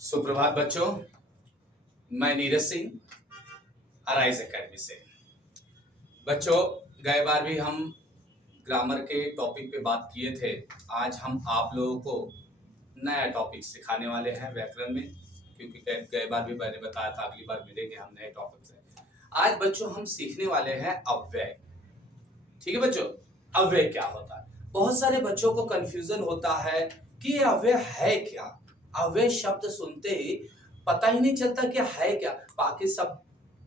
सुप्रभात बच्चों, मैं नीरज सिंह अराइज एकेडमी से। बच्चों, गए बार भी हम ग्रामर के टॉपिक पे बात किए थे। आज हम आप लोगों को नया टॉपिक सिखाने वाले हैं व्याकरण में, क्योंकि गए बार भी मैंने बताया था अगली बार मिलेंगे हम नए टॉपिक से। आज बच्चों हम सीखने वाले हैं अव्यय। ठीक है बच्चों, अव्यय क्या होता है? बहुत सारे बच्चों को कंफ्यूजन होता है कि ये अव्यय है क्या। अव्यय शब्द सुनते ही पता ही नहीं चलता कि है क्या। बाकी सब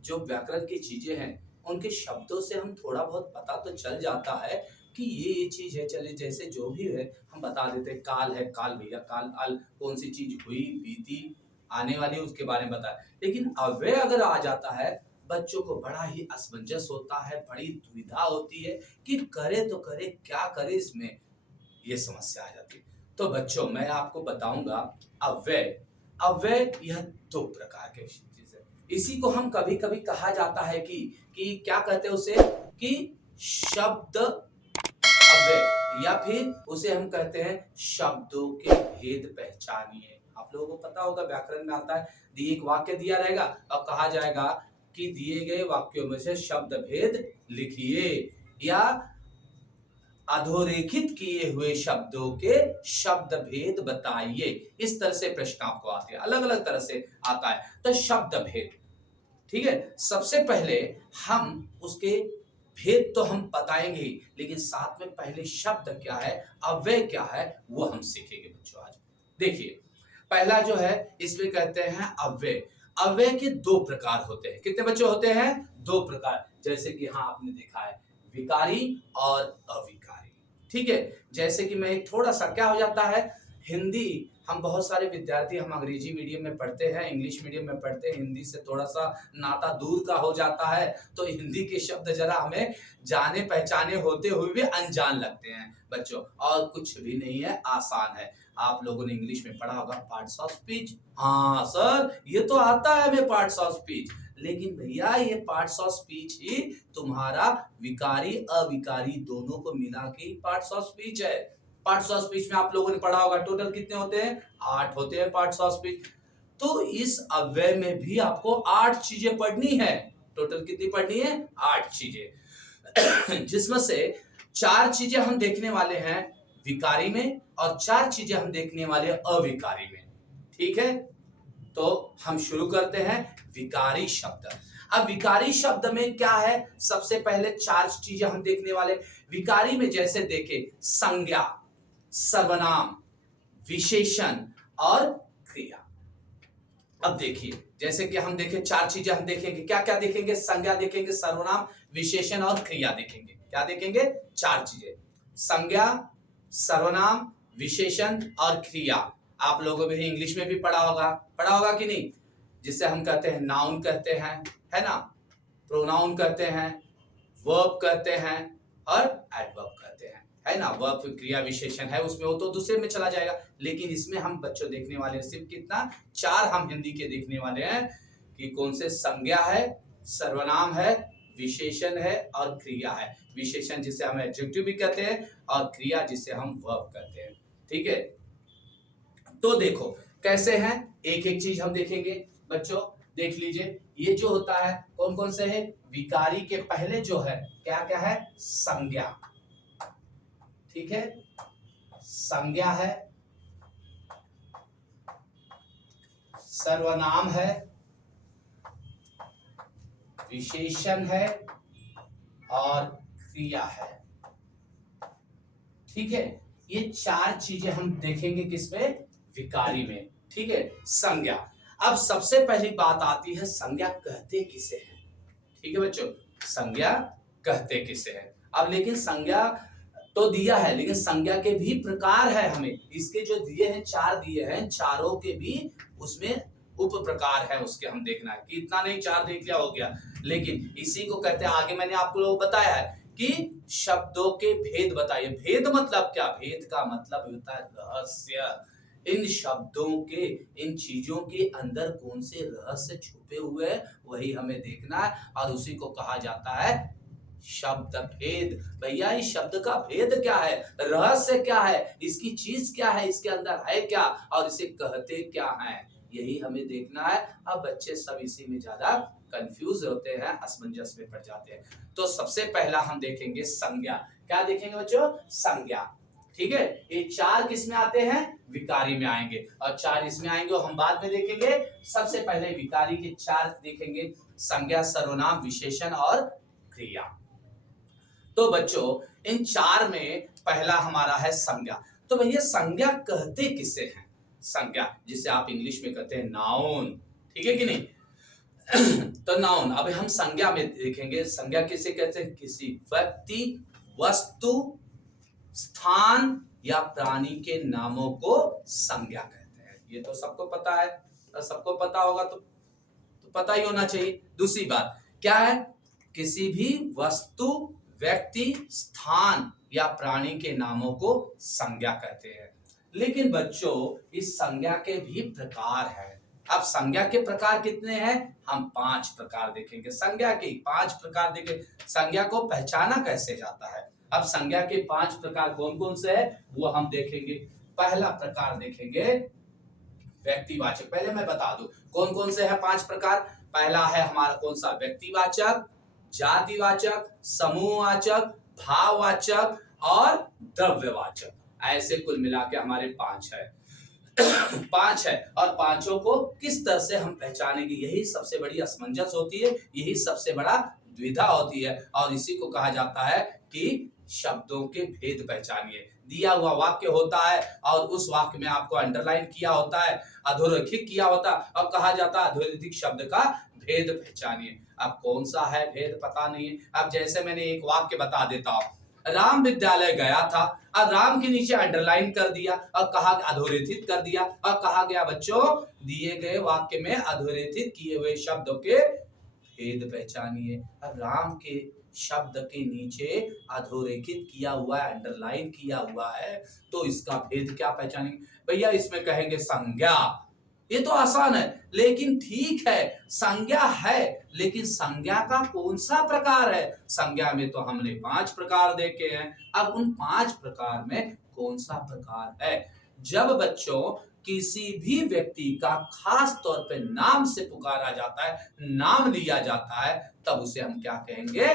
जो व्याकरण की चीजें हैं उनके शब्दों से हम थोड़ा बहुत पता तो चल जाता है कि ये चीज है। चलिए, जैसे जो भी है हम बता देते हैं। काल है, काल भैया, काल अल कौन सी चीज हुई, बीती, आने वाली, उसके बारे में बताए। लेकिन अव्यय अगर आ जाता है, बच्चों को बड़ा ही असमंजस होता है, बड़ी दुविधा होती है कि करे तो करे क्या करे, इसमें ये समस्या आ जाती है। तो बच्चों, मैं आपको बताऊंगा अव्यय। अव्यय यह दो प्रकार के चीज है। इसी को हम कभी कभी कहा जाता है कि क्या कहते हैं उसे, कि शब्द अव्यय, या फिर उसे हम कहते हैं शब्दों के भेद पहचानिए। आप लोगों को पता होगा व्याकरण में आता है, दिए एक वाक्य दिया रहेगा और कहा जाएगा कि दिए गए वाक्यों में से शब्द भेद लिखिए, या अधोरेखित किए हुए शब्दों के शब्द भेद बताइए। इस तरह से प्रश्न आपको आते हैं, अलग अलग तरह से आता है। तो शब्द भेद, ठीक है, सबसे पहले हम उसके भेद तो हम बताएंगे ही, लेकिन साथ में पहले शब्द क्या है, अव्यय क्या है, वो हम सीखेंगे बच्चों आज। देखिए, पहला जो है इसमें कहते हैं अव्यय। अव्यय के दो प्रकार होते हैं। कितने बच्चों होते हैं? दो प्रकार। जैसे कि हाँ, आपने देखा है विकारी और अविकारी। ठीक है, जैसे कि मैं थोड़ा सा क्या हो जाता है, हिंदी हम बहुत सारे विद्यार्थी हम अंग्रेजी मीडियम में पढ़ते हैं, इंग्लिश मीडियम में पढ़ते हैं, हिंदी से थोड़ा सा नाता दूर का हो जाता है, तो हिंदी के शब्द जरा हमें जाने पहचाने होते हुए भी अनजान लगते हैं बच्चों। और कुछ भी नहीं है, आसान है। आप लोगों ने इंग्लिश में पढ़ा होगा पार्ट्स ऑफ स्पीच। हाँ सर, ये तो आता है हमें पार्ट्स ऑफ स्पीच, लेकिन भैया ये पार्ट्स ऑफ स्पीच ही तुम्हारा विकारी अविकारी दोनों को मिला के पार्ट्स ऑफ स्पीच है। पार्ट्स ऑफ स्पीच में आप लोगों ने पढ़ा होगा टोटल कितने होते हैं? 8 होते हैं पार्ट्स ऑफ स्पीच। तो इस अव्यय में भी आपको 8 चीजें पढ़नी है। टोटल कितनी पढ़नी है? 8 चीजें जिसमें से 4 चीजें हम देखने वाले हैं विकारी में और 4 चीजें हम देखने वाले हैं अविकारी में। ठीक है, तो हम शुरू करते हैं विकारी शब्द। अब विकारी शब्द में क्या है, सबसे पहले 4 चीजें हम देखने वाले विकारी में। जैसे देखें, संज्ञा, सर्वनाम, विशेषण और क्रिया। अब देखिए, जैसे कि हम देखें 4 चीजें हम देखेंगे। क्या क्या देखेंगे? संज्ञा देखेंगे, सर्वनाम, विशेषण और क्रिया देखेंगे। क्या देखेंगे? 4 चीजें, संज्ञा, सर्वनाम, विशेषण और क्रिया। आप लोगों ने इंग्लिश में भी पढ़ा होगा कि नहीं, जिसे हम कहते हैं नाउन कहते हैं, है ना, प्रोनाउन कहते हैं, वर्ब कहते हैं और एडवर्ब कहते हैं, है ना। वर्ब क्रिया विशेषण है उसमें, वो तो दूसरे में चला जाएगा, लेकिन इसमें हम बच्चों देखने वाले हैं सिर्फ कितना, 4 हम हिंदी के देखने वाले हैं कि कौन से, संज्ञा है, सर्वनाम है, विशेषण है और क्रिया है। विशेषण जिसे हम एडजेक्टिव भी कहते हैं और क्रिया जिसे हम वर्ब कहते हैं। ठीक है, तो देखो कैसे हैं, एक एक चीज हम देखेंगे बच्चों। देख लीजिए, ये जो होता है कौन कौन से है, विकारी के पहले जो है क्या क्या है, संज्ञा। ठीक है, संज्ञा है, सर्वनाम है, विशेषण है और क्रिया है। ठीक है, ये 4 चीजें हम देखेंगे किसमें, विकारी में। ठीक है, संज्ञा। अब सबसे पहली बात आती है, संज्ञा कहते किसे हैं। ठीक है बच्चों, संज्ञा कहते किसे हैं। अब लेकिन संज्ञा तो दिया है, लेकिन संज्ञा के भी प्रकार है हमें। इसके जो दिए हैं 4 दिए हैं, चारों के भी उसमें उप प्रकार है, उसके हम देखना है कि इतना नहीं 4 देख लिया हो गया। लेकिन इसी को कहते हैं, आगे मैंने आपको लोग बताया है कि शब्दों के भेद बताइए। भेद मतलब क्या? भेद का मतलब होता है रहस्य। इन शब्दों के, इन चीजों के अंदर कौन से रहस्य छुपे हुए हैं, वही हमें देखना है, और उसी को कहा जाता है शब्द भेद। भैया इस शब्द का भेद क्या है, रहस्य क्या है, इसकी चीज क्या है, इसके अंदर है क्या, और इसे कहते क्या है, यही हमें देखना है। अब बच्चे सब इसी में ज्यादा कंफ्यूज होते हैं, असमंजस में पड़ जाते हैं। तो सबसे पहला हम देखेंगे संज्ञा। क्या देखेंगे बच्चों? संज्ञा। ठीक है, ये चार किस में आते हैं? विकारी में आएंगे, और चार इसमें आएंगे और हम बाद में देखेंगे। सबसे पहले विकारी के चार देखेंगे, संज्ञा, सर्वनाम, विशेषण और क्रिया। तो बच्चों इन चार में पहला हमारा है संज्ञा। तो भैया संज्ञा कहते किसे हैं? संज्ञा जिसे आप इंग्लिश में कहते हैं नाउन, ठीक है कि नहीं? तो नाउन, अब हम संज्ञा में देखेंगे। संज्ञा किसे कहते हैं? किसी व्यक्ति, वस्तु, स्थान या प्राणी के नामों को संज्ञा कहते हैं। ये तो सबको पता है, सबको पता होगा तो पता ही होना चाहिए। दूसरी बात क्या है? किसी भी वस्तु, व्यक्ति, स्थान या प्राणी के नामों को संज्ञा कहते हैं। लेकिन बच्चों इस संज्ञा के भी प्रकार हैं। अब संज्ञा के प्रकार कितने हैं? हम 5 प्रकार देखेंगे। संज्ञा के 5 प्रकार देखेंगे। संज्ञा को पहचाना कैसे जाता है? अब संज्ञा के 5 प्रकार कौन कौन से हैं वो हम देखेंगे। पहला प्रकार देखेंगे व्यक्तिवाचक। पहले मैं बता दूं कौन कौन से हैं 5 प्रकार। पहला है हमारा कौन सा? व्यक्तिवाचक, जातिवाचक, समूहवाचक, भाववाचक और द्रव्यवाचक। ऐसे कुल मिला के हमारे 5 है। 5 है, और पांचों को किस तरह से हम पहचानेंगे? यही सबसे बड़ी असमंजस होती है, यही सबसे बड़ा द्विधा होती है, और इसी को कहा जाता है कि शब्दों के भेद पहचानिए। दिया हुआ वाक्य होता है और उस वाक्य में आपको अंडरलाइन किया होता है, अधोरेखित किया होता है, और कहा जाता है अधोरेखित शब्द का भेद पहचानिए। अब कौन सा है भेद पता नहीं है। अब जैसे मैंने एक वाक्य बता देता हूं, राम विद्यालय गया था, अब राम के नीचे अंडरलाइन कर दिया और कहा अधोरेखित कर दिया, और कहा गया बच्चों दिए गए वाक्य में अधोरेखित किए हुए शब्दों के भेद पहचानिए। अब राम के शब्द के नीचे अधोरेखित किया हुआ है, अंडरलाइन किया हुआ है, तो इसका भेद क्या पहचानेंगे? भैया इसमें कहेंगे संज्ञा। ये तो आसान है, लेकिन ठीक है संज्ञा है, लेकिन संज्ञा का कौन सा प्रकार है? संज्ञा में तो हमने 5 प्रकार देखे हैं। अब उन 5 प्रकार में कौन सा प्रकार है? जब बच्चों किसी भी व्यक्ति का खास तौर पे नाम से पुकारा जाता है, नाम लिया जाता है, तब उसे हम क्या कहेंगे?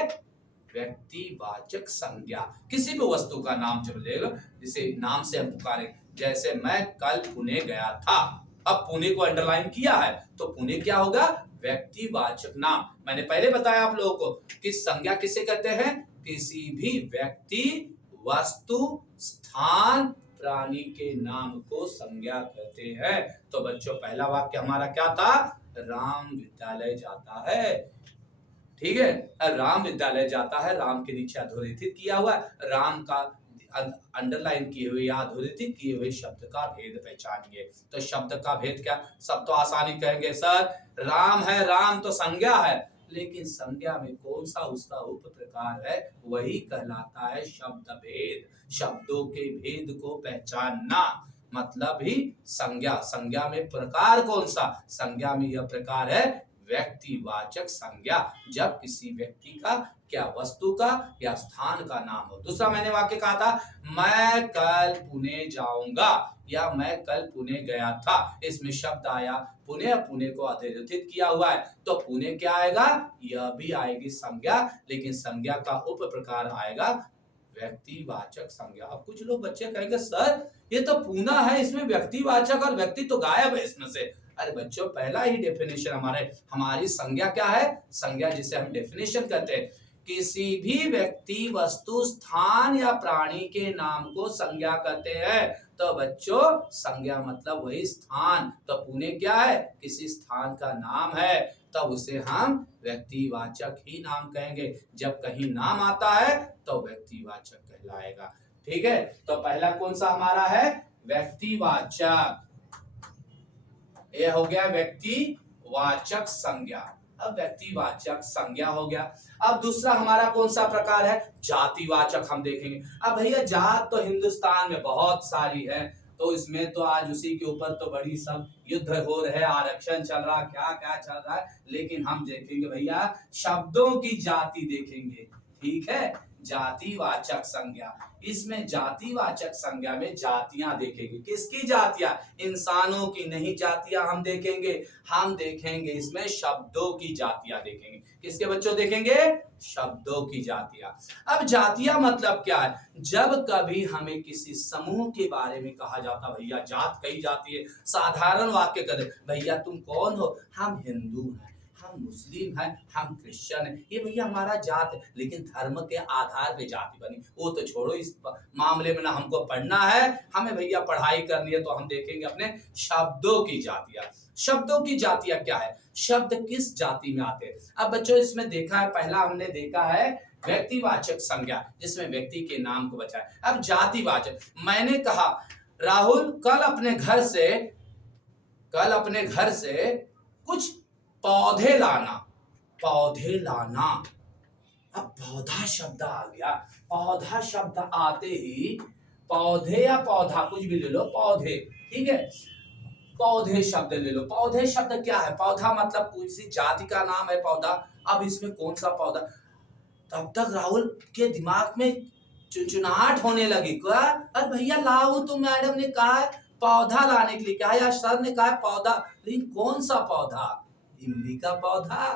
व्यक्तिवाचक संज्ञा। किसी भी वस्तु का नाम जब ले लो, जिसे नाम से हम पुकारें, जैसे मैं कल पुणे गया था, अब पुणे को अंडरलाइन किया है तो पुणे क्या होगा? व्यक्तिवाचक नाम। मैंने पहले बताया आप लोगों को कि संज्ञा किसे कहते हैं? किसी भी व्यक्ति, वस्तु, स्थान, प्राणी के नाम को संज्ञा कहते हैं। तो बच्चों पहला वाक्य हमारा क्या था? राम विद्यालय जाता है, ठीक है। राम विद्यालय जाता है, राम के नीचे अधोरेखित किया हुआ है, राम का अंडरलाइन किए हुए या अधोरेखित किए हुए शब्द का भेद पहचानिए। तो शब्द का भेद क्या? सब तो आसानी कहेंगे सर राम है, राम तो संज्ञा है, लेकिन संज्ञा में कौन सा उसका उप प्रकार है? वही कहलाता है शब्द भेद। शब्दों के भेद को पहचानना मतलब ही संज्ञा। संज्ञा में प्रकार कौन सा? संज्ञा में यह प्रकार है व्यक्तिवाचक संज्ञा, जब किसी व्यक्ति का, क्या वस्तु का या स्थान का नाम हो। दूसरा मैंने वाक्य कहा था मैं कल पुणे जाऊंगा या मैं कल पुणे गया था, इसमें शब्द आया पुणे, पुणे को अधोरेखित किया हुआ है, तो पुणे क्या आएगा? यह भी आएगी संज्ञा, लेकिन संज्ञा का उप प्रकार आएगा व्यक्तिवाचक संज्ञा। अब कुछ लोग बच्चे कहेंगे सर ये तो पूना है, इसमें व्यक्तिवाचक और व्यक्ति तो गायब है इसमें से। अरे बच्चों पहला ही डेफिनेशन हमारी संज्ञा क्या है? संज्ञा जिसे हम डेफिनेशन कहते हैं, किसी भी व्यक्ति, वस्तु, स्थान या प्राणी के नाम को संज्ञा कहते हैं। तो बच्चों संज्ञा मतलब वही स्थान, तो पुणे क्या है? किसी स्थान का नाम है, तब उसे हम व्यक्तिवाचक ही नाम कहेंगे। जब कहीं नाम आता है तो व्यक्तिवाचक कहलाएगा, ठीक है। तो पहला कौन सा हमारा है? व्यक्तिवाचक। यह हो गया व्यक्तिवाचक संज्ञा। अब व्यक्तिवाचक संज्ञा हो गया। अब दूसरा हमारा कौन सा प्रकार है? जातिवाचक हम देखेंगे। अब भैया जात तो हिंदुस्तान में बहुत सारी है, तो इसमें तो आज उसी के ऊपर तो बड़ी सब युद्ध हो रहे, आरक्षण चल रहा, क्या क्या चल रहा है, लेकिन हम देखेंगे भैया शब्दों की जाति देखेंगे, ठीक है। जातिवाचक संज्ञा। इसमें जातिवाचक संज्ञा में जातियां देखेंगे। किसकी जातियां? इंसानों की नहीं जातियां हम देखेंगे, हम देखेंगे इसमें शब्दों की जातियां देखेंगे। किसके बच्चों देखेंगे? शब्दों की जातियां। अब जातियां मतलब क्या है? जब कभी हमें किसी समूह के बारे में कहा जाता भैया जात कही जाती है, साधारण वाक्य कर भैया तुम कौन हो? हम हिंदू हैं, हम मुस्लिम हैं, हम क्रिश्चियन हैं, ये भैया हमारा जात है। लेकिन धर्म के आधार पे जाति बनी, वो तो छोड़ो, इस मामले में ना हमको पढ़ना है, हमें भैया पढ़ाई करनी है। तो हम देखेंगे अपने शब्दों की जातियां। शब्दों की जातियां क्या है? शब्द किस जाति में आते हैं? अब बच्चों इसमें देखा है, पहला हमने देखा है व्यक्तिवाचक संज्ञा, जिसमें व्यक्ति के नाम को बचाए। अब जातिवाचक, मैंने कहा राहुल कल अपने घर से कुछ पौधे लाना। पौधे लाना, अब पौधा शब्द आ गया। पौधा शब्द आते ही पौधे या पौधा कुछ भी ले लो, पौधे, ठीक है, पौधे शब्द ले लो। पौधे शब्द क्या है? पौधा मतलब किसी जाति का नाम है पौधा। अब इसमें कौन सा पौधा? तब तक राहुल के दिमाग में चुनचुनाहट होने लगी। क्या? अरे भैया लाओ, तो मैडम ने कहा है पौधा लाने के लिए, क्या या सर ने कहा है पौधा, लेकिन कौन सा पौधा? इमली का पौधा?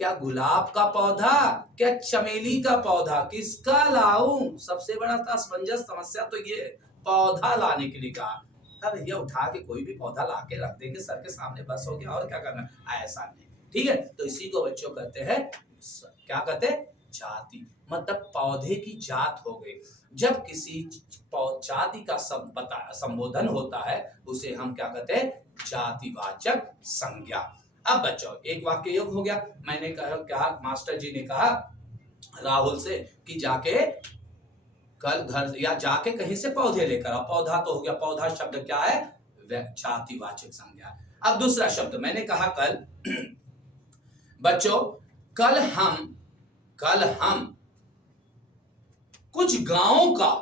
क्या गुलाब का पौधा? क्या चमेली का पौधा? किसका लाऊं? सबसे बड़ा असमंजस समस्या तो ये, पौधा लाने के लिए कहा। अब भैया उठा के कोई भी पौधा ला के रख देंगे सर के सामने, बस हो गया, और क्या करना? ऐसा नहीं, ठीक है। तो इसी को बच्चों कहते हैं, क्या कहते हैं? जाति। मतलब पौधे की जात हो गई। जब किसी जाति का संबोधन होता है उसे हम क्या कहते हैं? जातिवाचक संज्ञा। अब बच्चों एक वाक्य योग हो गया। मैंने कहा, क्या मास्टर जी ने कहा राहुल से कि जाके कल घर या जाके कहीं से पौधे लेकर आओ। पौधा तो हो गया, पौधा शब्द क्या है? जातिवाचक संज्ञा। अब दूसरा शब्द मैंने कहा कल बच्चों, कल हम कुछ गांवों का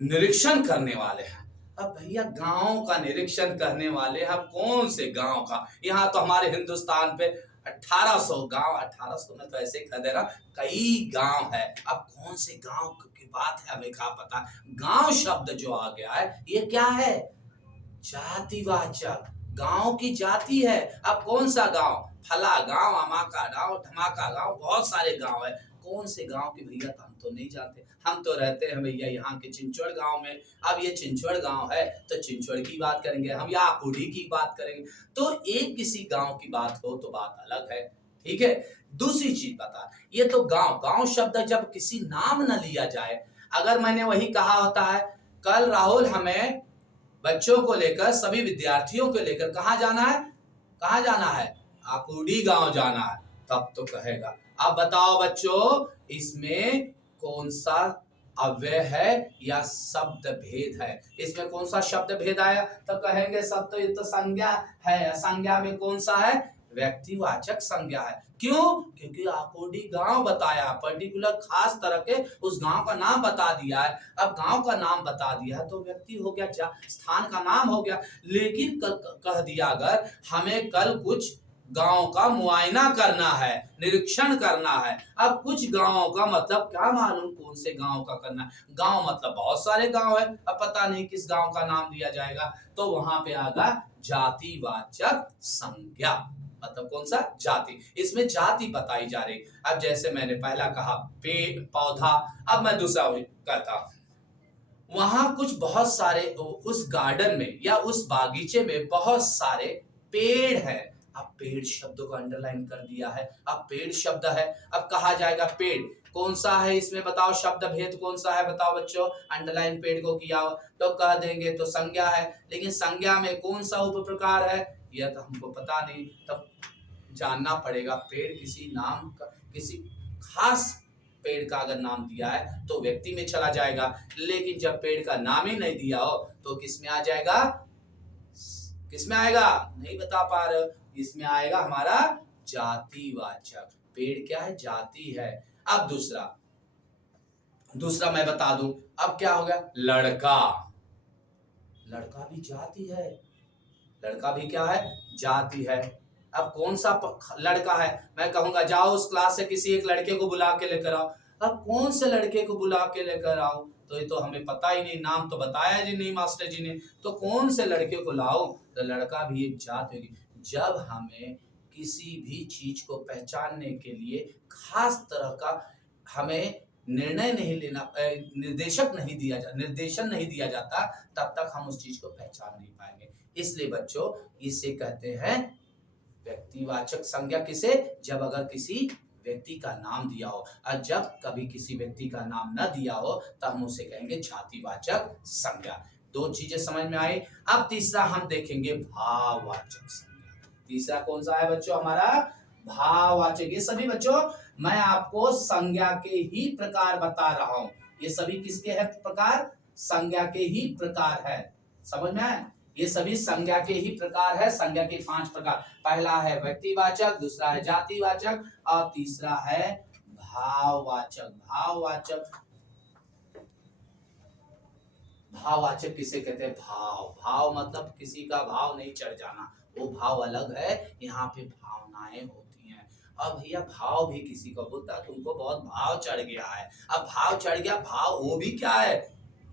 निरीक्षण करने वाले हैं। अब भैया गांव का निरीक्षण करने वाले हम कौन से गांव का? यहाँ तो हमारे हिंदुस्तान पे 1800 गांव, 1800 में तो ऐसे कह दे रहा, कई गांव है। अब कौन से गांव की बात है हमें क्या पता? गांव शब्द जो आ गया है ये क्या है? जातिवाचक। गांव की जाति है। अब कौन सा गांव? फला गांव, अमाका गांव, धमाका गांव, बहुत सारे गांव है। कौन से गांव की भैया हम तो नहीं जानते। हम तो रहते हैं भैया यहाँ के चिंचवड़ गांव में। अब ये चिंचवड़ गांव है तो चिंचवड़ की बात करेंगे हम, या आकुड़ी की बात करेंगे। तो एक किसी गांव की बात हो तो बात अलग है, ठीक है। दूसरी चीज बता, ये तो गांव शब्द जब किसी नाम न लिया जाए, अगर मैंने वही कहा होता है कल राहुल हमें बच्चों को लेकर, सभी विद्यार्थियों को लेकर कहाँ जाना है? कहाँ जाना है? आकुड़ी गांव जाना है, तब तो कहेगा। अब बताओ बच्चों इसमें कौन सा अव्यय है या शब्द भेद है? इसमें कौन सा शब्द भेद आया? तो कहेंगे सब तो ये तो संज्ञा है। संज्ञा में कौन सा है? व्यक्तिवाचक संज्ञा है। क्यों? क्योंकि आकोडी गांव बताया, पर्टिकुलर खास तरह के उस गांव का नाम बता दिया है। अब गांव का नाम बता दिया तो व्यक्ति हो गया, स्थान का नाम हो गया। लेकिन कह दिया अगर हमें कल कुछ गांव का मुआयना करना है, निरीक्षण करना है। अब कुछ गांवों का मतलब क्या मालूम कौन से गांव का करना है? गांव मतलब बहुत सारे गांव है, अब पता नहीं किस गांव का नाम दिया जाएगा। तो वहां पे आगा जातिवाचक संज्ञा, मतलब कौन सा? जाति। इसमें जाति बताई जा रही। अब जैसे मैंने पहला कहा पेड़ पौधा, अब मैं दूसरा कहता वहां कुछ बहुत सारे, उस गार्डन में या उस बागीचे में बहुत सारे पेड़ है। अब पेड़ शब्द को अंडरलाइन कर दिया है। अब पेड़ शब्द है, अब कहा जाएगा पेड़ कौन सा है? इसमें बताओ शब्द भेद कौन सा है? बताओ बच्चों, अंडरलाइन पेड़ को किया हो तो कह देंगे तो संज्ञा है। लेकिन संज्ञा में कौन सा उप प्रकार है यह तो हमको पता नहीं, तब जानना पड़ेगा। पेड़ किसी नाम का, किसी खास पेड़ का अगर नाम दिया है तो व्यक्ति में चला जाएगा। लेकिन जब पेड़ का नाम ही नहीं दिया हो तो किसमें आ जाएगा? किसमें आएगा? नहीं बता पा रहे हो। इसमें आएगा हमारा जातिवाचक। पेड़ क्या है? जाति है। अब दूसरा मैं बता दूं, अब क्या हो गया? लड़का। लड़का भी जाति है। लड़का भी क्या है? जाति है। अब कौन सा लड़का है? मैं कहूंगा जाओ उस क्लास से किसी एक लड़के को बुला के लेकर आओ। अब कौन से लड़के को बुला के लेकर आओ, तो ये तो हमें पता ही नहीं, नाम तो बताया जी नहीं मास्टर जी ने, तो कौन से लड़के को लाओ, तो लड़का भी एक जात होगी। जब हमें किसी भी चीज को पहचानने के लिए खास तरह का हमें निर्णय नहीं लेना, निर्देशन नहीं दिया जाता, तब तक हम उस चीज को पहचान नहीं पाएंगे। इसलिए बच्चों इसे कहते हैं व्यक्तिवाचक संज्ञा। किसे? जब अगर किसी व्यक्ति का नाम दिया हो, और जब कभी किसी व्यक्ति का नाम न दिया हो तो हम उसे कहेंगे जातिवाचक संज्ञा। दो चीजें समझ में आई। अब तीसरा हम देखेंगे भाववाचक संज्ञा। तीसरा कौन सा है बच्चों? हमारा भाववाचक। ये सभी बच्चों मैं आपको संज्ञा के ही प्रकार बता रहा हूं। ये सभी किसके है प्रकार? संज्ञा के ही प्रकार है। समझ में आए? ये सभी संज्ञा के ही प्रकार है। संज्ञा के 5 प्रकार। पहला है व्यक्तिवाचक, दूसरा है जातिवाचक और तीसरा है भाववाचक। भाववाचक किसे कहते हैं? भाव मतलब किसी का भाव नहीं चढ़ जाना, वो भाव अलग है। यहाँ पे भावनाएं होती हैं। अब भैया भाव भी किसी को बोलता है तुमको बहुत भाव चढ़ गया है। अब भाव चढ़ गया, भाव वो भी क्या है?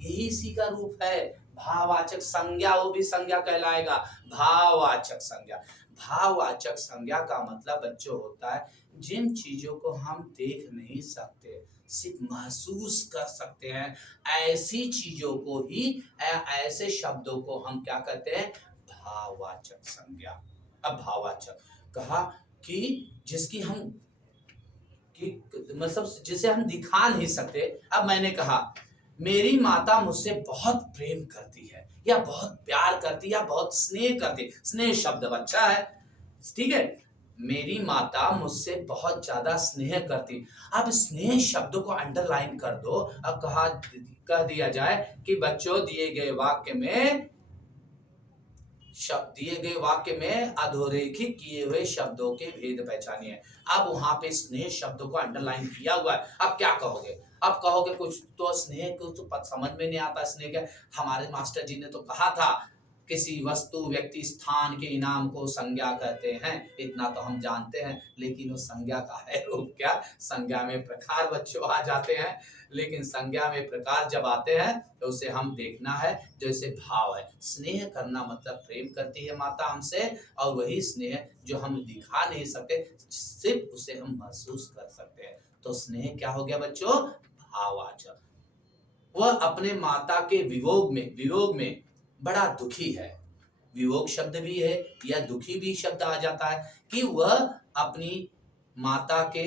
यही इसी का रूप है। भाववाचक संज्ञा, वो भी संज्ञा कहलाएगा। भाववाचक संज्ञा। भाववाचक संज्ञा का मतलब बच्चों होता है जिन चीजों को हम देख नहीं सकते, सिर्फ महसूस कर सकते हैं, ऐसी चीजों को ही, ऐसे शब्दों को हम क्या कहते हैं? भाववाचक संज्ञा। अब भाववाचक कहा कि जिसकी हम मतलब जिसे हम दिखा नहीं सकते। अब मैंने कहा मेरी माता मुझसे बहुत प्रेम करती है, या बहुत प्यार करती है, या बहुत स्नेह करती है। स्नेह शब्द अच्छा है, ठीक है। मेरी माता मुझसे बहुत ज्यादा स्नेह करती। अब स्नेह शब्द को अंडरलाइन कर दो। अब कह दिया जाए कि बच्चों दिए गए वाक्य में अधोरेखित किए हुए शब्दों के भेद पहचानिए। अब वहां पे स्नेह शब्द को अंडरलाइन किया हुआ है। अब क्या कहोगे? अब कहोगे कुछ तो स्नेह को तो समझ में नहीं आता। स्नेह क्या? हमारे मास्टर जी ने तो कहा था किसी वस्तु, व्यक्ति, स्थान के इनाम को संज्ञा कहते हैं, इतना तो हम जानते हैं। लेकिन उस संज्ञा का है रूप क्या? संज्ञा में प्रकार बच्चों आ जाते हैं। लेकिन संज्ञा में प्रकार जब आते हैं तो उसे हम देखना है। जैसे भाव है, स्नेह करना मतलब प्रेम करती है माता हमसे, और वही स्नेह जो हम दिखा नहीं सकते, सिर्फ उसे हम महसूस कर सकते हैं। तो स्नेह क्या हो गया बच्चों? भाववाचक। वह अपने माता के वियोग में बड़ा दुखी है। वियोग शब्द भी है या दुखी भी शब्द आ जाता है कि वह अपनी माता के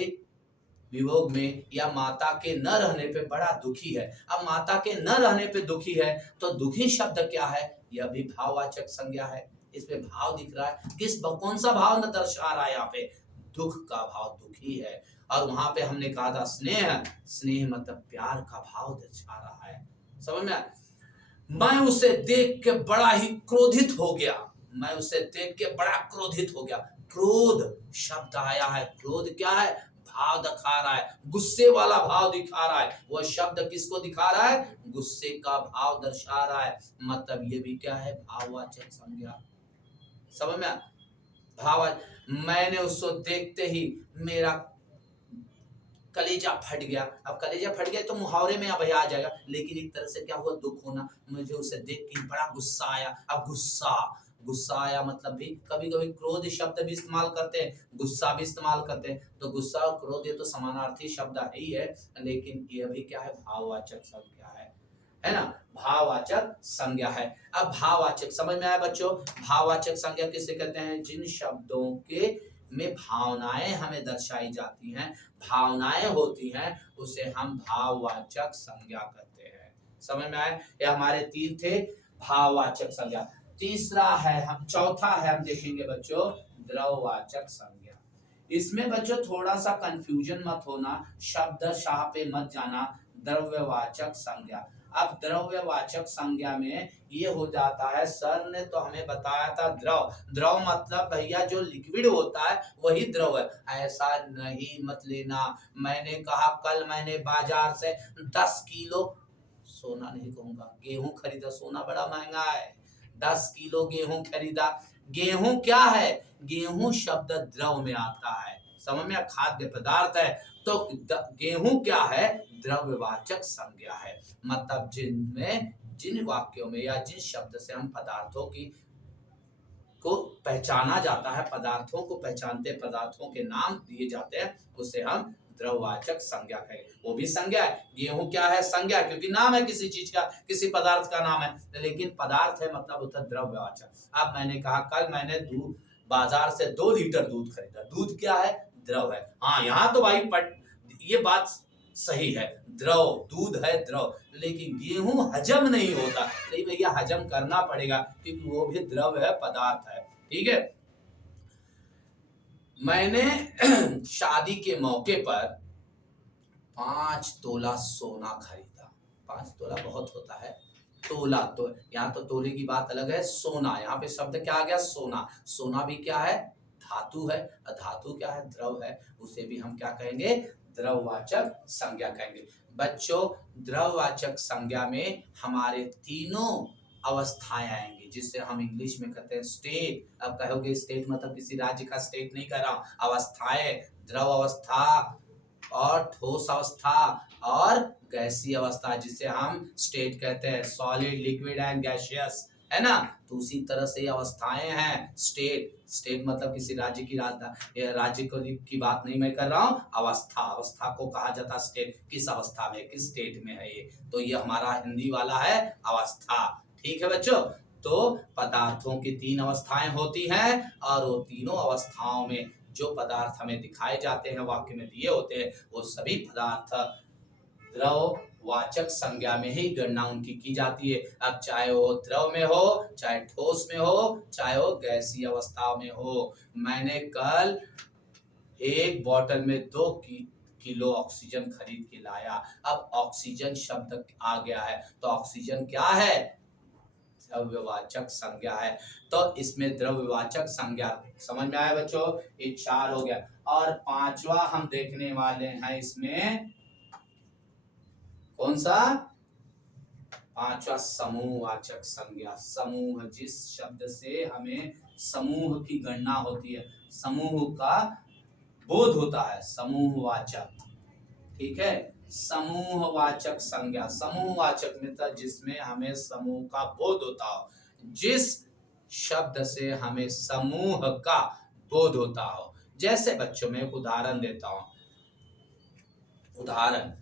वियोग में या माता के न रहने पे बड़ा दुखी है। अब माता के न रहने पे दुखी है तो दुखी शब्द क्या है? यह भी भाववाचक संज्ञा है। इसमें भाव दिख रहा है। कौन सा भाव न दर्शा रहा है? यहाँ पे दुख का भाव, दुखी है। और वहां पे हमने कहा था स्नेह मतलब प्यार का भाव दर्शा रहा है। समझ में? मैं उसे देख के बड़ा ही क्रोधित हो गया। क्रोध शब्द आया है। क्रोध क्या है? भाव दिखा रहा है, गुस्से वाला भाव दिखा रहा है। वह शब्द किसको दिखा रहा है? गुस्से का भाव दर्शा रहा है। मतलब ये भी क्या है? भाववाचक संज्ञा। समझ में? मैंने उसको देखते ही मेरा कलेजा फट गया। अब कलेजा फट गया तो मुहावरे में अब आ जाएगा, लेकिन एक तरह से क्या हुआ? दुख होना। मुझे उसे देख के बड़ा गुस्सा आया। अब गुस्सा आया मतलब भी कभी कभी क्रोध शब्द भी इस्तेमाल करते हैं, गुस्सा भी इस्तेमाल करते हैं। तो गुस्सा और क्रोध ये तो समानार्थी शब्द ही है, लेकिन ये भी क्या है? भाववाचक संज्ञा है ना? भाववाचक संज्ञा है। अब भाववाचक समझ में आया बच्चों? भाववाचक संज्ञा किसे कहते हैं? जिन शब्दों के में भावनाएं हमें दर्शाई जाती हैं, भावनाएं होती हैं, उसे हम भाववाचक संज्ञा कहते हैं। समझ में आए? ये हमारे 3 थे भाववाचक संज्ञा। तीसरा है, चौथा है, हम देखेंगे बच्चों द्रववाचक संज्ञा। इसमें बच्चों थोड़ा सा कंफ्यूजन मत होना, शब्द शाह पे मत जाना। द्रव्यवाचक संज्ञा। अब द्रव्यवाचक संज्ञा में ये हो जाता है, सर ने तो हमें बताया था द्रव मतलब भैया जो लिक्विड होता है वही द्रव है। ऐसा नहीं मत लेना। मैंने कहा कल मैंने बाजार से 10 किलो सोना नहीं कहूंगा, गेहूं खरीदा। सोना बड़ा महंगा है। 10 किलो गेहूं खरीदा। गेहूं क्या है? गेहूं शब्द द्रव में आता है। समझ में, खाद्य पदार्थ है। तो गेहूं क्या है, द्रव्यवाचक संज्ञा है। मतलब जिन वाक्यों में या जिन शब्द से हम पदार्थों को पहचाना जाता है, पदार्थों को पहचानते, पदार्थों के नाम दिए जाते हैं, उसे हम द्रववाचक संज्ञा कहेंगे। वो भी संज्ञा है। गेहूं क्या है, संज्ञा, क्योंकि नाम है किसी चीज का, किसी पदार्थ का नाम है, लेकिन पदार्थ है मतलब होता है द्रव्यवाचक। अब मैंने कहा कल मैंने दूध बाजार से 2 लीटर दूध खरीदा, दूध क्या है, द्रव है। हाँ, यहाँ तो भाई ये बात सही है, द्रव, दूध है द्रव, लेकिन गेहूं हजम नहीं होता। नहीं भैया, हजम करना पड़ेगा क्योंकि वो भी द्रव है, पदार्थ है। ठीक है। मैंने शादी के मौके पर 5 तोला सोना खरीदा। 5 तोला बहुत होता है, तोला तो यहाँ तो तोले की बात अलग है, सोना, यहाँ पे शब्द क्या आ गया, सोना। सोना भी क्या है, धातु है, धातु क्या है, द्रव है, उसे भी हम क्या कहेंगे, द्रववाचक संज्ञा कहेंगे। बच्चों, द्रववाचक संज्ञा में हमारे तीनों अवस्थाएं आएंगी, जिससे हम इंग्लिश में कहते हैं स्टेट। अब कहोगे स्टेट मतलब किसी राज्य का स्टेट नहीं कर रहा हूं, अवस्थाएं, द्रव अवस्था और ठोस अवस्था और गैसीय अवस्था, जिसे हम स्टेट कहते हैं, सॉलिड, लिक्विड एंड गैसियस, है ना। तो उसी तरह से अवस्थाएं हैं। स्टेट मतलब किसी राज्य की राज्य की बात नहीं मैं कर रहा हूँ, अवस्था को कहा जाता स्टेट। किस अवस्था में, किस स्टेट में है ये, तो ये हमारा हिंदी वाला है अवस्था। ठीक है बच्चों। तो पदार्थों की 3 अवस्थाएं होती हैं, और वो तीनों अवस्थाओं में जो पदार्थ हमें दिखाए जाते हैं, वाक्य में दिए होते हैं, वो सभी पदार्थ द्रववाचक संज्ञा में ही गणना उनकी की जाती है। अब चाहे वो द्रव में हो, चाहे ठोस में हो, चाहे वो गैसीय अवस्था में हो। मैंने कल एक बोतल में 2 किलो ऑक्सीजन खरीद के लाया। अब ऑक्सीजन शब्द आ गया है, तो ऑक्सीजन क्या है, द्रव्यवाचक संज्ञा है। तो इसमें द्रव्यवाचक संज्ञा समझ में आया बच्चों, ये 4 हो गया। और 5वां हम देखने वाले हैं इसमें, कौन सा, 5वां समूहवाचक संज्ञा। समूह, जिस शब्द से हमें समूह की गणना होती है, समूह का बोध होता है, समूहवाचक। ठीक है, समूहवाचक संज्ञा, समूहवाचक मतलब जिसमें हमें समूह का बोध होता हो, जिस शब्द से हमें समूह का बोध होता हो। जैसे बच्चों में एक उदाहरण देता हूं। उदाहरण,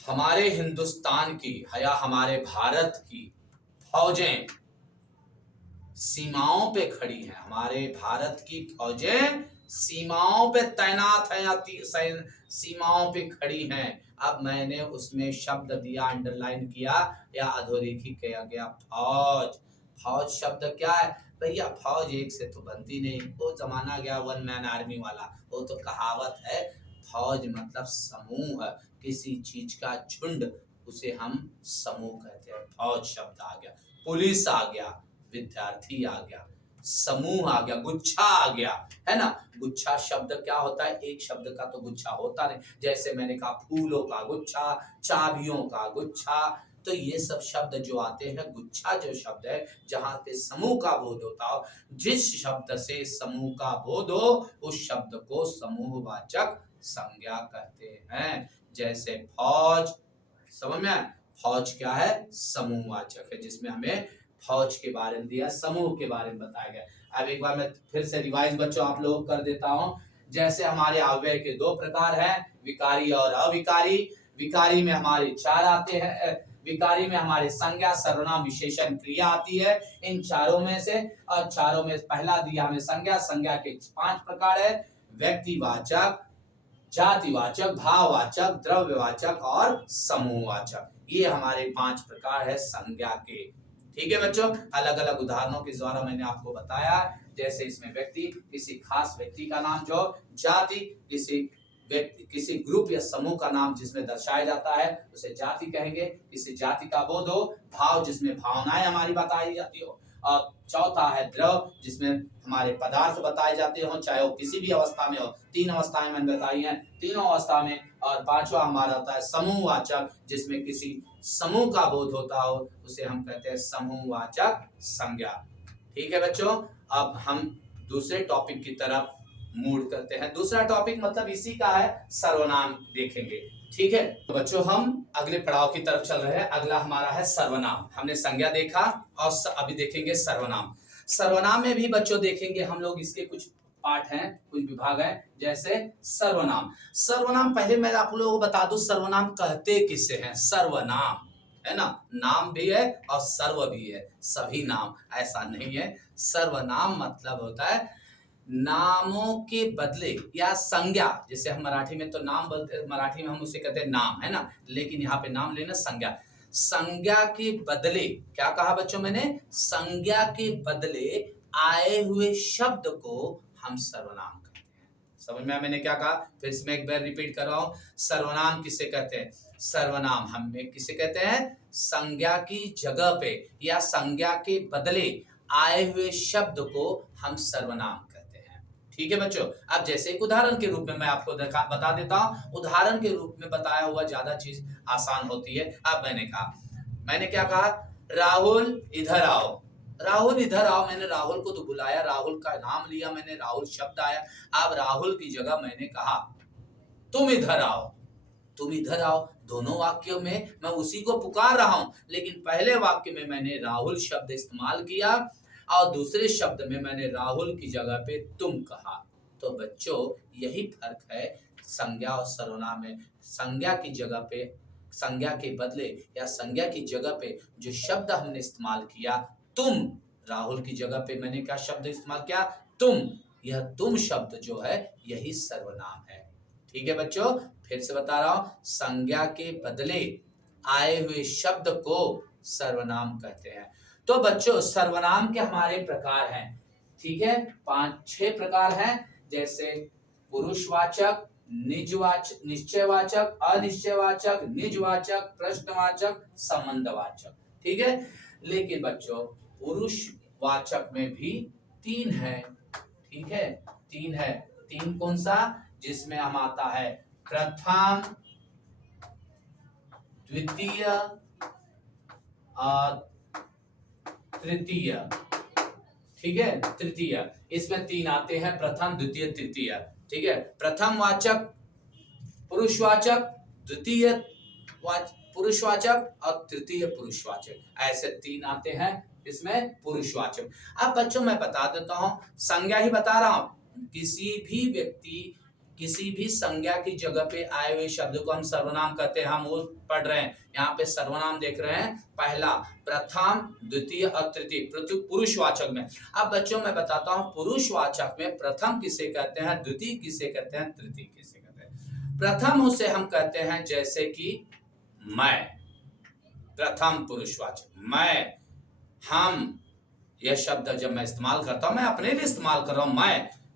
हमारे हिंदुस्तान की या हमारे भारत की फौजें सीमाओं पे खड़ी हैं। हमारे भारत की फौजें सीमाओं पे तैनात हैं या सीमाओं पे खड़ी हैं। अब मैंने उसमें शब्द दिया, अंडरलाइन किया या अधोरेखित किया गया, फौज। फौज शब्द क्या है भैया, फौज एक से तो बनती नहीं, वो जमाना गया 1 मैन आर्मी वाला, वो तो कहावत है। फौज मतलब समूह, किसी चीज का झुंड, उसे हम समूह कहते हैं। फौज शब्द आ गया, पुलिस आ गया, विद्यार्थी आ गया, समूह आ गया, गुच्छा आ गया, है ना। गुच्छा शब्द क्या होता है, एक शब्द का तो गुच्छा होता नहीं। जैसे मैंने कहा फूलों का गुच्छा, चाबियों का गुच्छा, तो ये सब शब्द जो आते हैं, गुच्छा जो शब्द है, जहां पे समूह का बोध होता हो, जिस शब्द से समूह का बोध हो, उस शब्द को समूहवाचक संज्ञा कहते हैं। जैसे फौज, समझ में, फौज क्या है, समूहवाचक है, जिसमें हमें फौज के बारे में दिया, समूह के बारे में बताया गया। अब एक बार मैं फिर से रिवाइज बच्चों आप लोगों को कर देता हूं। जैसे हमारे अव्यय के 2 प्रकार हैं, विकारी और अविकारी। विकारी में हमारे 4 आते हैं, विकारी में हमारे संज्ञा, सर्वनाम, विशेषण, क्रिया आती है। इन चारों में से, और चारों में पहला दिया हमें संज्ञा। संज्ञा के 5 प्रकार है, व्यक्तिवाचक, जातिवाचक, भाववाचक, द्रव्यवाचक और समूहवाचक। ये हमारे 5 प्रकार है संज्ञा के। ठीक है बच्चों, अलग अलग उदाहरणों के द्वारा मैंने आपको बताया। जैसे इसमें व्यक्ति, किसी खास व्यक्ति का नाम, जो जाति, किसी ग्रुप या समूह का नाम जिसमें दर्शाया जाता है, उसे जाति कहेंगे। किसी जाति का बोध हो, भाव, जिसमें भावनाएं हमारी बताई जाती हो, और चौथा है द्रव, जिसमें हमारे पदार्थ बताए जाते हो, चाहे वो किसी भी अवस्था में हो। 3 अवस्थाएं मैंने बताई हैं, तीनों अवस्था में। और 5वां हमारा होता है समूहवाचक, जिसमें किसी समूह का बोध होता हो, उसे हम कहते हैं समूहवाचक संज्ञा। ठीक है बच्चों, अब हम दूसरे टॉपिक की तरफ मूड करते हैं। दूसरा टॉपिक मतलब इसी का है, सर्वनाम देखेंगे। ठीक है तो बच्चों हम अगले पड़ाव की तरफ चल रहे हैं। अगला हमारा है सर्वनाम। हमने संज्ञा देखा और अभी देखेंगे सर्वनाम। सर्वनाम में भी बच्चों देखेंगे हम लोग, इसके कुछ पार्ट हैं, कुछ विभाग हैं। जैसे सर्वनाम, सर्वनाम पहले मैं आप लोगों को बता दूं सर्वनाम कहते किसे हैं। सर्वनाम है ना, नाम भी है और सर्व भी है, सभी नाम ऐसा नहीं है। सर्वनाम मतलब होता है नामों के बदले या संज्ञा, जैसे हम मराठी में तो नाम बोलते, मराठी में हम उसे कहते हैं नाम, है ना, लेकिन यहाँ पे नाम लेना संज्ञा। संज्ञा के बदले, क्या कहा बच्चों मैंने, संज्ञा के बदले आए हुए शब्द को हम सर्वनाम कहते हैं। समझ में आया मैंने क्या कहा? फिर इसमें एक बार रिपीट कर रहा हूं, सर्वनाम किसे कहते हैं? सर्वनाम हमें किसे कहते हैं? संज्ञा की जगह पे या संज्ञा के बदले आए हुए शब्द को हम सर्वनाम कहते हैं। ठीक है बच्चों, अब जैसे एक उदाहरण के रूप में मैं आपको बता देता हूं। उदाहरण के रूप में बताया हुआ ज्यादा चीज आसान होती है। अब मैंने क्या कहा, राहुल इधर आओ। राहुल इधर आओ, मैंने राहुल को तो बुलाया, राहुल का नाम लिया मैंने, राहुल शब्द आया। अब राहुल की जगह मैंने कहा तुम इधर आओ, तुम इधर आओ। दोनों वाक्यों में मैं उसी को पुकार रहा हूं, लेकिन पहले वाक्य में मैंने राहुल शब्द इस्तेमाल किया और दूसरे शब्द में मैंने राहुल की जगह पे तुम कहा। तो बच्चों यही फर्क है संज्ञा और सर्वनाम में। संज्ञा की जगह पे, संज्ञा के बदले या संज्ञा की जगह पे जो शब्द हमने इस्तेमाल किया तुम, राहुल की जगह पे मैंने क्या शब्द इस्तेमाल किया? तुम। यह तुम शब्द जो है यही सर्वनाम है। ठीक है बच्चों, फिर से बता रहा हूं, संज्ञा के बदले आए हुए शब्द को सर्वनाम कहते हैं। तो बच्चों सर्वनाम के हमारे प्रकार हैं। ठीक है, 5-6 प्रकार हैं। जैसे पुरुषवाचक, निजवाचक, निश्चयवाचक, अनिश्चयवाचक, निजवाचक, प्रश्नवाचक, संबंधवाचक। ठीक है, लेकिन बच्चों पुरुषवाचक में भी 3 है। ठीक है, 3 है। 3 कौन सा? जिसमें हम आता है प्रथम, द्वितीय और तृतीय। ठीक है, तृतीय, इसमें 3 आते हैं, प्रथम, द्वितीय, तृतीय। ठीक है, प्रथम वाचक पुरुषवाचक, द्वितीय पुरुषवाचक और तृतीय पुरुषवाचक, ऐसे 3 आते हैं इसमें पुरुषवाचक। अब बच्चों मैं बता देता हूं, संज्ञा ही बता रहा हूं। किसी भी व्यक्ति, किसी भी संज्ञा की जगह पे आए हुए शब्द को हम सर्वनाम कहते हैं। हम वो पढ़ रहे हैं, यहाँ पे सर्वनाम देख रहे हैं। पहला प्रथम, द्वितीय और तृतीय पुरुषवाचक में। अब बच्चों मैं बताता हूँ पुरुषवाचक में प्रथम किसे कहते हैं, द्वितीय किसे कहते हैं, तृतीय किसे कहते हैं। प्रथम उसे हम कहते हैं जैसे कि मैं, प्रथम पुरुषवाचक मैं, हम, यह शब्द जब मैं इस्तेमाल करता हूं, मैं अपने लिए इस्तेमाल कर रहा हूं,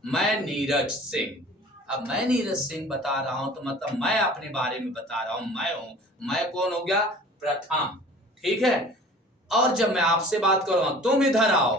मैं नीरज सिंह। अब मैं नीरज सिंह बता रहा हूं तो मतलब मैं अपने बारे में बता रहा हूं, मैं हूं। मैं कौन हो गया? प्रथम। ठीक है, और जब मैं आपसे बात कर रहा हूं, तुम इधर आओ,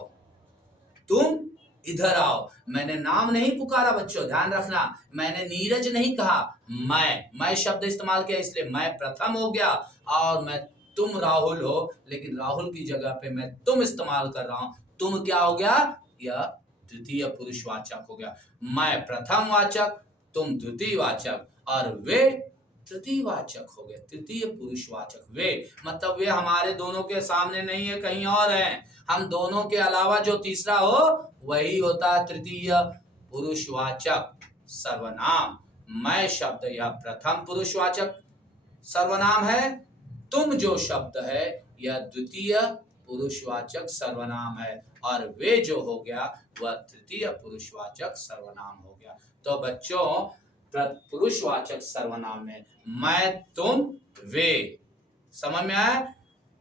तुम इधर आओ, मैंने नाम नहीं पुकारा बच्चों, ध्यान रखना, मैंने नीरज नहीं कहा, मैं शब्द इस्तेमाल किया, इसलिए मैं प्रथम हो गया। और मैं, तुम राहुल हो, लेकिन राहुल की जगह पे मैं तुम इस्तेमाल कर रहा हूं। तुम क्या हो गया? यह द्वितीय पुरुषवाचक हो गया। मैं प्रथम वाचक, तुम द्वितीय वाचक और वे तृतीय वाचक हो गए, तृतीय पुरुषवाचक। वे मतलब वे हमारे दोनों के सामने नहीं है, कहीं और है। हम दोनों के अलावा जो तीसरा हो वही होता है तृतीय पुरुषवाचक सर्वनाम। मैं शब्द यह प्रथम पुरुषवाचक सर्वनाम है, तुम जो शब्द है यह द्वितीय पुरुषवाचक सर्वनाम है, और वे जो हो गया वह तृतीय पुरुषवाचक सर्वनाम हो गया। तो बच्चों पुरुषवाचक सर्वनाम में मैं, तुम, वे, समझ में आया?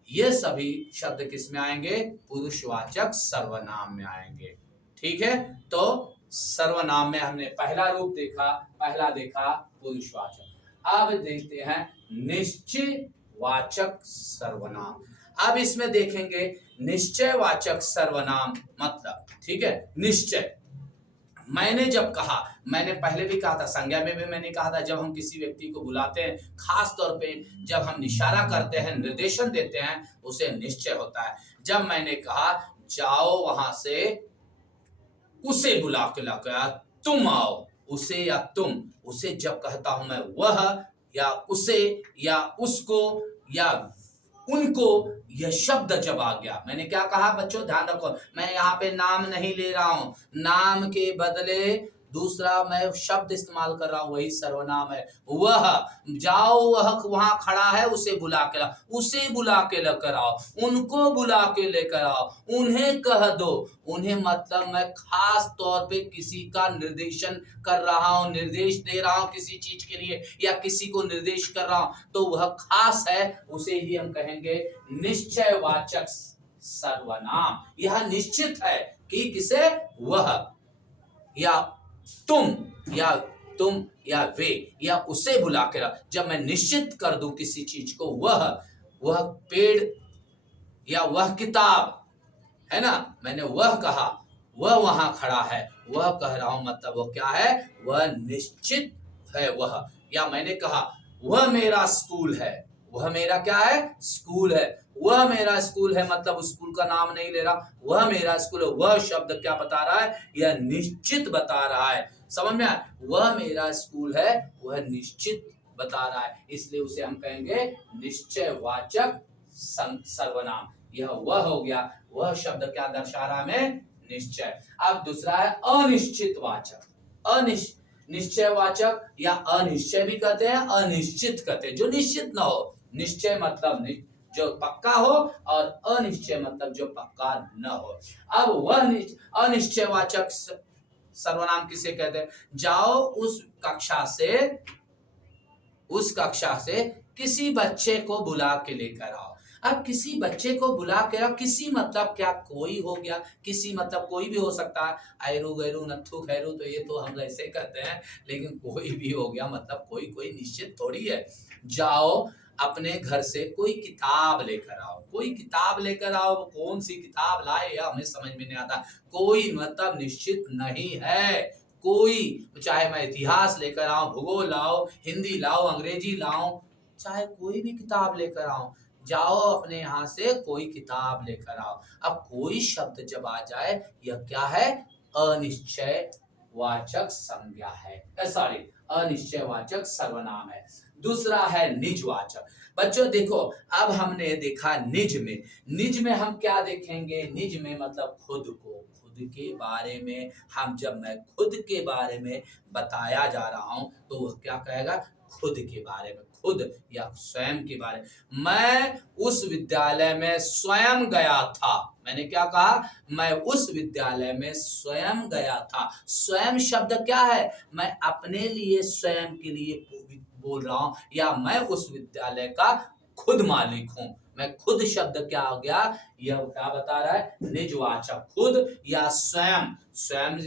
ये सभी शब्द किस में आएंगे? पुरुषवाचक सर्वनाम में आएंगे। ठीक है, तो सर्वनाम में हमने पहला रूप देखा, पहला देखा पुरुषवाचक। अब देखते हैं निश्चयवाचक सर्वनाम। अब इसमें देखेंगे निश्चयवाचक सर्वनाम मतलब, ठीक है, निश्चय। मैंने जब कहा, मैंने पहले भी कहा था, संज्ञा में भी मैंने कहा था, जब हम किसी व्यक्ति को बुलाते हैं, खास तौर पे जब हम इशारा करते हैं, निर्देशन देते हैं, उसे निश्चय होता है। जब मैंने कहा जाओ वहां से उसे बुला के लाओ, तुम आओ, उसे या तुम, उसे जब कहता हूं मैं वह या उसे या उसको या उनको, यह शब्द जब आ गया, मैंने क्या कहा बच्चों ध्यान रखो, मैं यहाँ पे नाम नहीं ले रहा हूं, नाम के बदले दूसरा मैं शब्द इस्तेमाल कर रहा हूं, वही सर्वनाम है। वह, जाओ वह वहां खड़ा है, उसे बुला के लाओ, उसे बुला के लेकर आओ, उनको बुला के लेकर आओ, उन्हें कह दो। उन्हें मतलब मैं खास तौर पे किसी का निर्देशन कर रहा हूं, निर्देश दे रहा हूं किसी चीज के लिए, या किसी को निर्देश कर रहा हूं, तो वह खास है, उसे ही हम कहेंगे निश्चयवाचक सर्वनाम। यह निश्चित है कि किसे, वह या तुम या तुम या वे या उसे बुला के रख, जब मैं निश्चित कर दूं किसी चीज को, वह पेड़ या वह किताब, है ना, मैंने वह कहा, वह वहां खड़ा है, वह कह रहा हूं, मतलब वो क्या है, वह निश्चित है वह। या मैंने कहा वह मेरा स्कूल है, वह मेरा क्या है, स्कूल है, वह मेरा स्कूल है, मतलब उस स्कूल का नाम नहीं ले रहा, वह मेरा स्कूल है, वह शब्द क्या बता रहा है, यह निश्चित बता रहा है। समझ में आया, वह मेरा स्कूल है, वह निश्चित बता रहा है, इसलिए उसे हम कहेंगे निश्चयवाचक सर्वनाम। यह वह हो गया, वह शब्द क्या दर्शा रहा है, निश्चय। अब दूसरा है अनिश्चित वाचक। निश्चयवाचक या अनिश्चय भी कहते हैं, अनिश्चित कहते हैं, जो निश्चित ना हो। निश्चय मतलब जो पक्का हो, और अनिश्चय मतलब जो पक्का न हो। अब वह अनिश्चयवाचक सर्वनाम किसे कहते हैं, जाओ उस कक्षा से किसी बच्चे को बुला के लेकर आओ। अब किसी बच्चे को बुला के आओ, किसी मतलब क्या, कोई हो गया, किसी मतलब कोई भी हो सकता है, ऐरू गैरू नत्थु खैरू, तो ये तो हम ऐसे करते हैं, लेकिन कोई भी हो गया, मतलब कोई निश्चित थोड़ी है। जाओ अपने घर से कोई किताब लेकर आओ, कोई किताब लेकर आओ, कौन सी किताब लाए या हमें समझ में नहीं आता, कोई मतलब निश्चित नहीं है। कोई, चाहे मैं इतिहास लेकर आऊं, भूगोल लाओ, हिंदी लाओ, अंग्रेजी लाओ, चाहे कोई भी किताब लेकर आओ, जाओ अपने यहाँ से कोई किताब लेकर आओ। अब कोई शब्द जब आ जाए, यह क्या है, अनिश्चय वाचक संज्ञा है, सॉरी अनिश्चयवाचक सर्वनाम है। दूसरा है निजवाचक। बच्चों देखो, अब हमने देखा निज में हम क्या देखेंगे, निज में मतलब खुद के बारे में, मैं खुद के बारे में बताया जा रहा हूं, तो वह क्या कहेगा, खुद के बारे में, खुद या स्वयं के बारे में। मैं उस विद्यालय में स्वयं गया था, मैंने क्या कहा, मैं उस विद्यालय में स्वयं गया था। स्वयं शब्द क्या है, मैं अपने लिए, स्वयं के लिए बोल रहा हूं, या मैं उस विद्यालय का खुद मालिक हूं। मैं खुद शब्द क्या हो गया, यह क्या बता रहा है, निजवाचक, खुद या स्वयं। स्वयं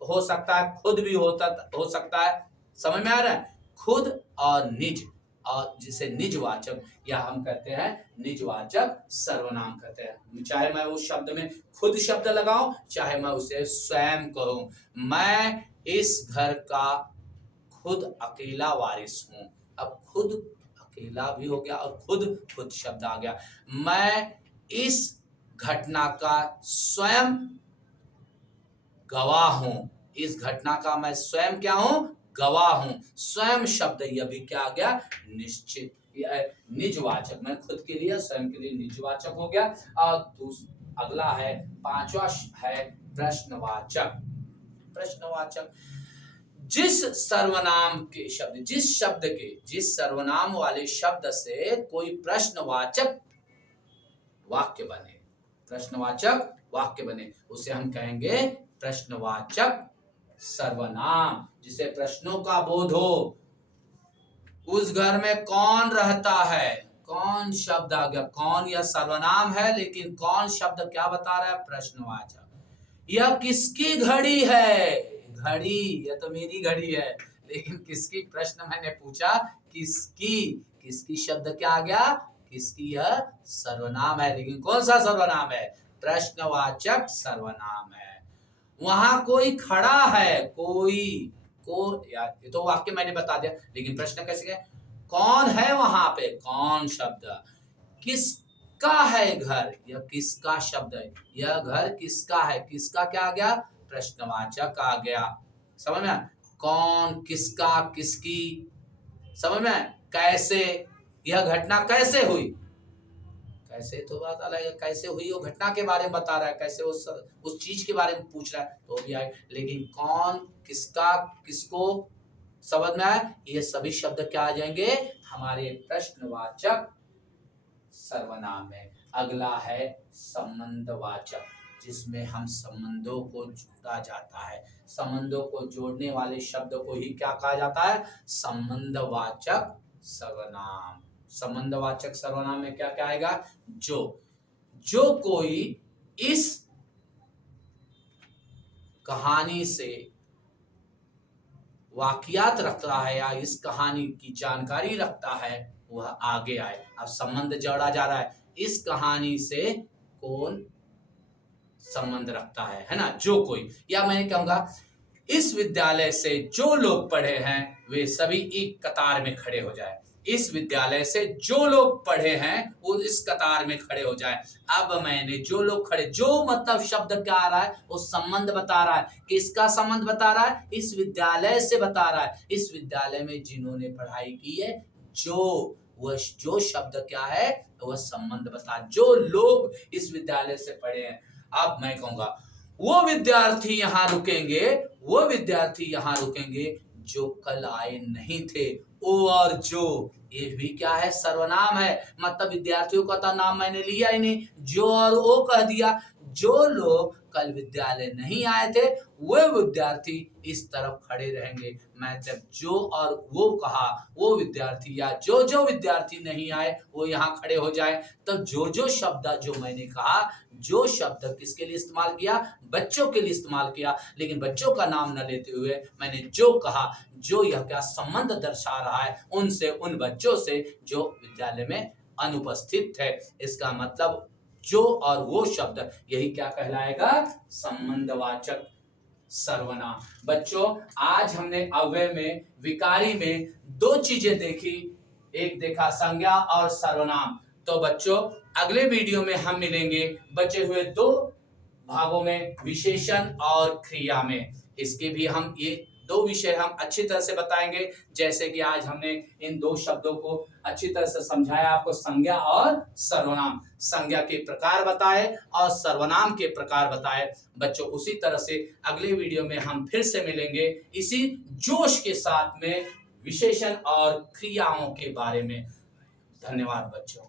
हो सकता है, खुद भी हो सकता है, समझ में आ रहा है, खुद और निज, और जिसे निजवाचक या हम कहते हैं निजवाचक सर्वनाम कहते हैं। चाहे मैं उस शब्द में खुद शब्द लगाऊं, चाहे मैं उसे स्वयं कहूं। मैं इस घर का खुद अकेला वारिस हूं। अब खुद अकेला भी हो गया और खुद शब्द आ गया। मैं इस घटना का स्वयं गवाह हूं, इस घटना का मैं स्वयं क्या हूं, गवाह हूं। स्वयं शब्द यह भी क्या आ गया, निश्चित निजवाचक, मैं खुद के लिए, स्वयं के लिए निजवाचक हो गया। और अगला है, पांचवा है प्रश्नवाचक। प्रश्नवाचक, जिस सर्वनाम वाले शब्द से कोई प्रश्नवाचक वाक्य बने, उसे हम कहेंगे प्रश्नवाचक सर्वनाम। जिसे प्रश्नों का बोध हो, उस घर में कौन रहता है, कौन शब्द आ गया, कौन या सर्वनाम है, लेकिन कौन शब्द क्या बता रहा है, प्रश्नवाचक। यह किसकी घड़ी है, घड़ी, यह तो मेरी घड़ी है, लेकिन किसकी, प्रश्न मैंने पूछा किसकी शब्द क्या आ गया, किसकी, यह सर्वनाम है, लेकिन कौन सा सर्वनाम है, प्रश्नवाचक सर्वनाम है। वहां कोई खड़ा है, यार ये तो वाक्य मैंने बता दिया, लेकिन प्रश्न कैसे है, कौन है वहां पे, कौन शब्द, किसका है घर, यह किसका शब्द है, यह घर किसका है, किसका क्या आ गया, प्रश्नवाचक आ गया। समझ में आया? कौन, किसका, किसकी, समझ में आया? कैसे, यह घटना कैसे हुई, कैसे तो बात अलग है, कैसे हुई वो घटना के बारे में बता रहा है, कैसे उस चीज के बारे में पूछ रहा है तो भी आए। लेकिन कौन, किसका, किसको, समझ में आया? ये सभी शब्द क्या आ जाएंगे हमारे प्रश्नवाचक सर्वनाम में। अगला है संबंधवाचक, जिसमें हम संबंधों को जोड़ा जाता है। संबंधों को जोड़ने वाले शब्द को ही क्या कहा जाता है? संबंधवाचक सर्वनाम। संबंधवाचक सर्वनाम में क्या क्या आएगा? जो कोई इस कहानी से वाकियात रखता है या इस कहानी की जानकारी रखता है वह आगे आए। अब संबंध जोड़ा जा रहा है, इस कहानी से कौन संबंध रखता है ना? जो कोई, या मैं कहूंगा इस विद्यालय से जो लोग पढ़े हैं वे सभी एक कतार में खड़े हो जाए। इस विद्यालय से जो लोग पढ़े हैं वो इस कतार में खड़े हो जाए। अब मैंने जो लोग खड़े, जो मतलब शब्द क्या आ रहा है? वो संबंध बता रहा है। किसका संबंध बता रहा है? इस विद्यालय से बता रहा है। इस विद्यालय में जिन्होंने पढ़ाई की है, वह जो शब्द क्या है? वह संबंध बता, जो लोग इस विद्यालय से पढ़े हैं। अब मैं कहूंगा वो विद्यार्थी यहाँ रुकेंगे, वो विद्यार्थी यहाँ रुकेंगे जो कल आए नहीं थे। ओ और जो, ये भी क्या है? सर्वनाम है। मतलब विद्यार्थियों का तो नाम मैंने लिया ही नहीं, जो और ओ कह दिया। जो लोग कल विद्यालय नहीं आए थे वो विद्यार्थी इस तरफ खड़े रहेंगे। मैं जब जो और वो कहा, वो विद्यार्थी या जो विद्यार्थी नहीं आए वो यहाँ खड़े हो जाए। तो जो शब्द जो मैंने कहा, जो शब्द किसके लिए इस्तेमाल किया? बच्चों के लिए इस्तेमाल किया। लेकिन बच्चों का नाम न लेते हुए मैंने जो कहा, जो यह क्या संबंध दर्शा रहा है उनसे, उन बच्चों से जो विद्यालय में अनुपस्थित है। इसका मतलब जो और वो शब्द यही क्या कहलाएगा? संबंधवाचक सर्वनाम। बच्चों, आज हमने अव्यय में, विकारी में दो चीजें देखी। एक देखा संज्ञा और सर्वनाम। तो बच्चों अगले वीडियो में हम मिलेंगे बचे हुए दो भागों में, विशेषण और क्रिया में। इसके भी हम ये दो विषय हम अच्छी तरह से बताएंगे। जैसे कि आज हमने इन दो शब्दों को अच्छी तरह से समझाया आपको, संज्ञा और सर्वनाम। संज्ञा के प्रकार बताए और सर्वनाम के प्रकार बताए। बच्चों उसी तरह से अगले वीडियो में हम फिर से मिलेंगे इसी जोश के साथ में, विशेषण और क्रियाओं के बारे में। धन्यवाद बच्चों।